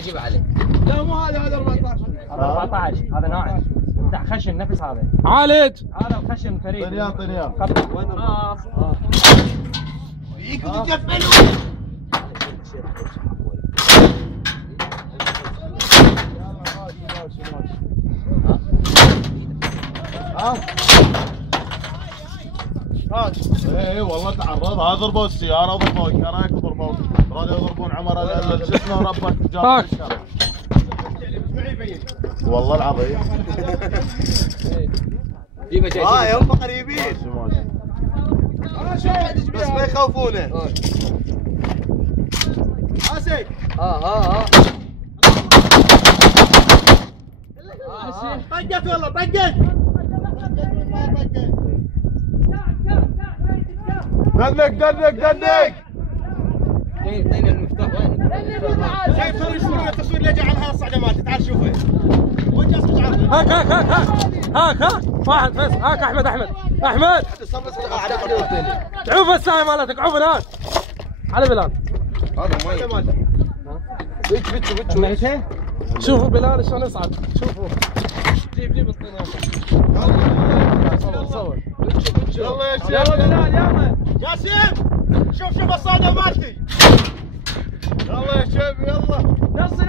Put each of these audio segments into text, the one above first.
جيبه عليه. لا مو هذا 14. 14 هذا ناعم. بتاع خشن نفس هذا. عالج. هذا خشن فريد. طنيان. وين الراس؟ يقدر يقفلوا. اي والله تعرض. هذا ضربوا السياره وضربوا الكراك وضربوا رادوا يضربون عمر شو اسمه ربة التجار. والله العظيم. هم قريبين. بس ما يخوفونه. سيد. طقت والله طقت. دنك. طين المفتاح وين؟ شايف صور التصوير اللي جاء على هالصعده مالته. تعال شوفه. وجه اصبع هاك واحد فيصل. هاك احمد عوف الساعه مالتك. عوف هناك على بلال. هذا مالته. ميته؟ شوفوا بلال شلون يصعد. شوفوا. جيب الطين. صور. يلا يا شيخ. يلا بلال يلا. جاسم شوف الصعده مالتي. يلا يا شيخ يلا. نصي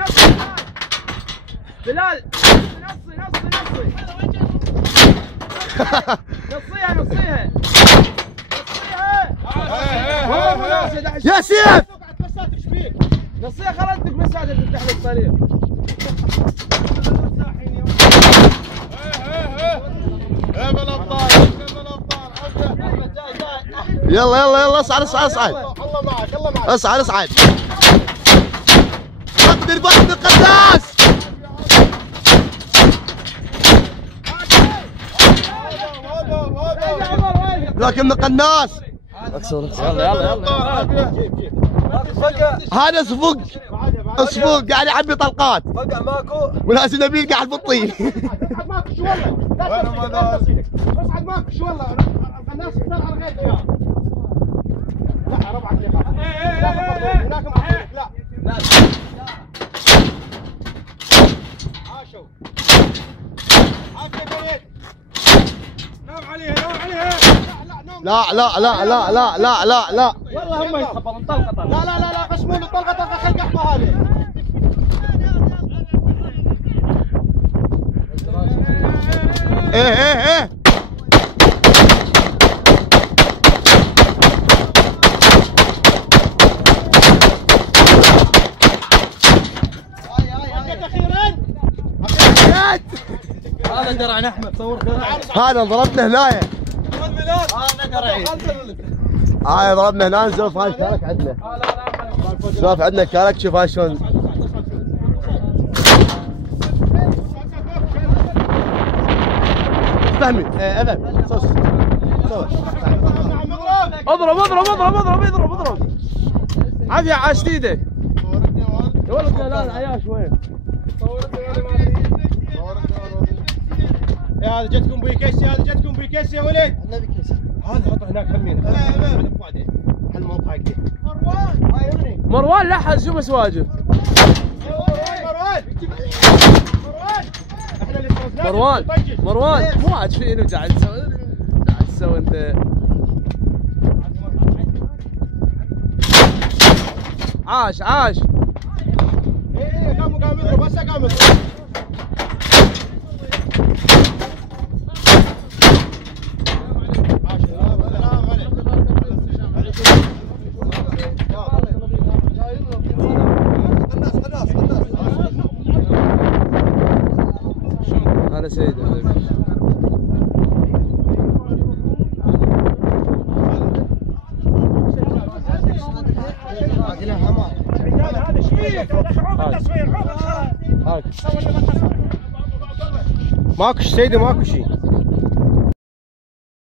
بلال. نصي نصيها. يا سيف. نصيها خلتك مساعدة تفتح لك طريق. يلا اصعد. الله معك. اصعد. اقدر بعد القناص. لكن القناص. يلا. هذا صفوق قاعد يعبي طلقات. فقع ماكو. وناس نبيل قاعد بالطين. اصعد ماكو شو والله. اصعد ماكو شو والله. القناص يختار على غيرك اياه. لا ربعك يا اخي. هناك محمود. لا. عاشوا. نام عليها. لا. والله هم يتخبطون طلقه. لا قسموا له طلقه خلق احمى هذه. ايه. هذا درع احمد. صور درع. هذا ضربنا هنايا. هاي ضربنا هنا. نزل هاي الكارك عندنا. شوف عندنا الكارك. شوف هاي شلون. فهمي. اذن صوص. اضرب. عافية عاش ايدك. يا ولد لا عياش وين؟ يا هذا جتكم بوي كيسي. يا ولد. النبي كيسي. هذا حطه هناك همينه. الموقع كذا. مروان لحظ. شو مسواجه؟ مروان مو عاد فيني قاعد تسوي انت. عاش. ايه قام يضرب. بس قام يضرب. هذا سيد. هذا شيء. هاك. ماكو سيدي. ماكو شيء.